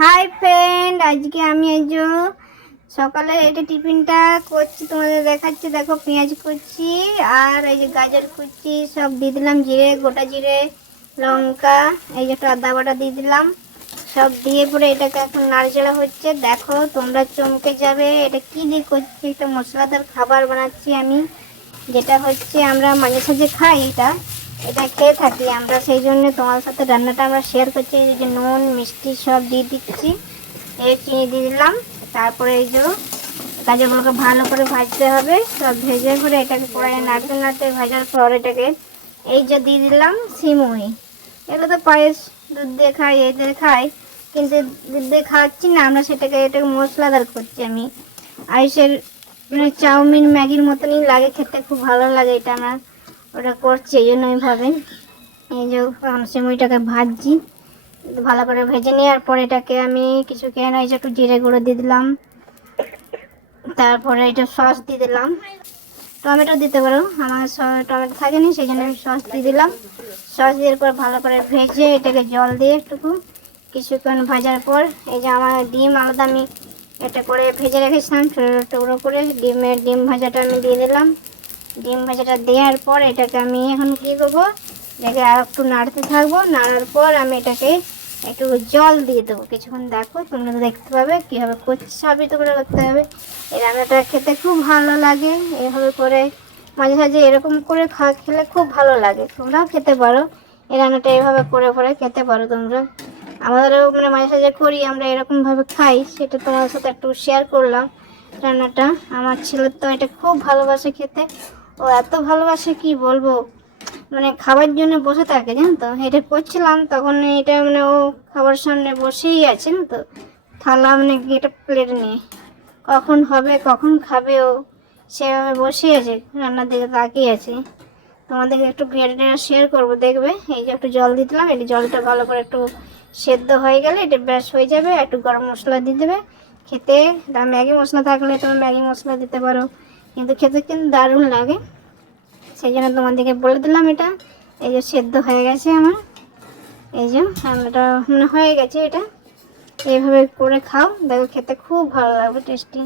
Hi friend, আজকে আমি এই যে সকালে এটা টিফিনটা করছি, তোমাদের দেখাচ্ছি। দেখো, পেঁয়াজ কুচি আর এই যে গাজর কুচি সব দিয়ে দিলাম, জিরে, গোটা জিরে, লঙ্কা, এই যে একটু আদা বাটা দিয়ে দিলাম। সব দিয়ে পরে এটাকে এখন নাড়াচাড়া হচ্ছে। দেখো, তোমরা চমকে যাবে, এটা কি দিয়ে করছি। একটা মশলাদার খাবার বানাচ্ছি আমি, যেটা হচ্ছে আমরা মাঝে সাঝে খাই। এটা খেয়ে থাকি আমরা, সেই জন্য তোমার সাথে রান্নাটা আমরা শেয়ার করছি। এই যে নুন মিষ্টি সব দিয়ে দিচ্ছি, এই চিনি দিয়ে দিলাম। তারপরে এই যে গাজরগুলোকে ভালো করে ভাজতে হবে। সব ভেজে করে এটাকে কড়াইয়ে নাড়তে নাড়তে ভাজার পর এটাকে এই যে দিয়ে দিলাম সিমুই। এগুলো তো পায়েস দুধ দিয়ে খাই, এই দিয়ে খাই, কিন্তু দুধ দিয়ে খাওয়াচ্ছি না আমরা, এটাকে মশলাদার করছি আমি। আইসের মানে চাউমিন ম্যাগির মতনই লাগে খেতে, খুব ভালো লাগে। এটা আমার ওটা করছি, এই জন্য এইভাবে এই যে সিমুইটাকে ভাজছি, ভালো করে ভেজে নেওয়ার পর এটাকে আমি কিছু কেন এই যে একটু জিরে গুঁড়ো দিয়ে দিলাম। তারপরে এটা সস দিয়ে দিলাম, টমেটো দিতে পারো, আমার টমেটো থাকেনি সেই জন্য আমি সস দিয়ে দিলাম। সস দিয়ে পর ভালো করে ভেজে এটাকে জল দিয়ে একটুকু কিছুক্ষণ ভাজার পর এই যে আমার ডিম আলাদা আমি এটা করে ভেজে রেখেছিলাম ছোটো টুকরো করে, ডিম ভাজাটা আমি দিয়ে দিলাম। ডিম ভাজাটা দেওয়ার পর এটাকে আমি এখন কী করবো, এটাকে আর একটু নাড়তে থাকবো। নাড়ার পর আমি এটাকে একটু জল দিয়ে দেবো কিছুক্ষণ। দেখো, তোমরা দেখতে পাবে কীভাবে করছি, সবই তো করে করতে হবে। এই রান্নাটা খেতে খুব ভালো লাগে, এভাবে করে মাঝে মাঝে এরকম করে খেলে খুব ভালো লাগে। তোমরাও খেতে পারো, এই রান্নাটা এভাবে করে করে খেতে পারো তোমরা। আমাদেরও মানে মাঝে সাঝে করি আমরা, এরকমভাবে খাই, সেটা তোমাদের সাথে একটু শেয়ার করলাম রান্নাটা। আমার ছেলের তো এটা খুব ভালোবাসে খেতে, ও এত ভালোবাসে কি বলবো, মানে খাবার জন্য বসে থাকে, জানো তো। এটা করছিলাম তখন এটা মানে ও খাবার সামনে বসেই আছে না তো, থালা মানে এটা প্লেট নিয়ে, কখন হবে কখন খাবে ও সেভাবে বসেই আছে, রান্নার দিকে তাকিয়ে আছে। তোমাদেরকে একটু ভিডিওটা শেয়ার করবো, দেখবে। এই যে একটু জল দিয়ে দিলাম, এই জলটা ভালো করে একটু সেদ্ধ হয়ে গেলে এটা ব্যাস হয়ে যাবে। একটু গরম মশলা দিয়ে দেবে খেতে, ম্যাগি মশলা থাকলে তুমি ম্যাগি মশলা দিতে পারো, কিন্তু খেতে কিন্তু দারুণ লাগে। সেই জন্য তোমাদেরকে বলে দিলাম এটা। এই যে সেদ্ধ হয়ে গেছে আমার, এই যে রান্নাটা মানে হয়ে গেছে। এটা এইভাবে করে খাও, দেখো খেতে খুব ভালো লাগবে, টেস্টি।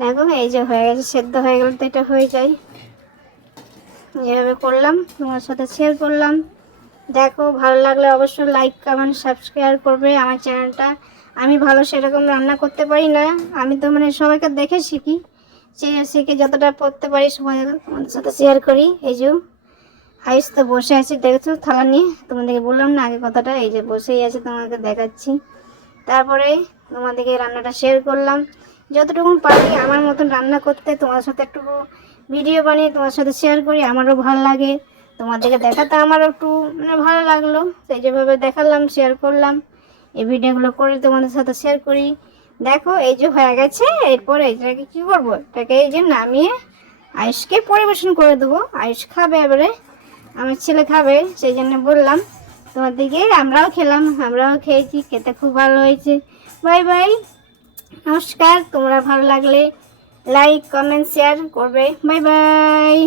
দেখো এই যে হয়ে গেছে, সেদ্ধ হয়ে গেলে তো এটা হয়ে যায়। যেভাবে করলাম তোমার সাথে শেয়ার করলাম। দেখো, ভালো লাগলে অবশ্যই লাইক কমেন্ট সাবস্ক্রাইব করবে আমার চ্যানেলটা। আমি ভালো সেরকম রান্না করতে পারি না, আমি তো মানে সবাইকে দেখে শিখি, শিখে যতটা করতে পারি সবাই তোমাদের সাথে শেয়ার করি। এই যে আইস তো বসে আছে, দেখেছো থালা নিয়ে, তোমাদেরকে বললাম না আগে কথাটা, এই যে বসেই আছে, তোমাকে দেখাচ্ছি। তারপরে তোমাদেরকে রান্নাটা শেয়ার করলাম, যতটুকু পারি আমার মতন রান্না করতে, তোমার সাথে একটু ভিডিও বানিয়ে তোমার সাথে শেয়ার করি, আমারও ভালো লাগে। তোমাদেরকে দেখাতে আমারও একটু মানে ভালো লাগলো, সেই যেভাবে দেখালাম শেয়ার করলাম, এই ভিডিওগুলো করে তোমাদের সাথে শেয়ার করি। দেখো এই যে হয়ে গেছে, এরপর এইটাকে কী করবো, এটাকে এই যে নামিয়ে আয়ুষকে পরিবেশন করে দেবো। আয়ুষ খাবে এবারে, আমার ছেলে খাবে, সেই জন্য বললাম তোমাদেরকে। আমরাও খেলাম, আমরাও খেয়েছি, খেতে খুব ভালো হয়েছে। বাই বাই, নমস্কার। তোমরা ভালো লাগলে লাইক কমেন্ট শেয়ার করবে। Bye bye.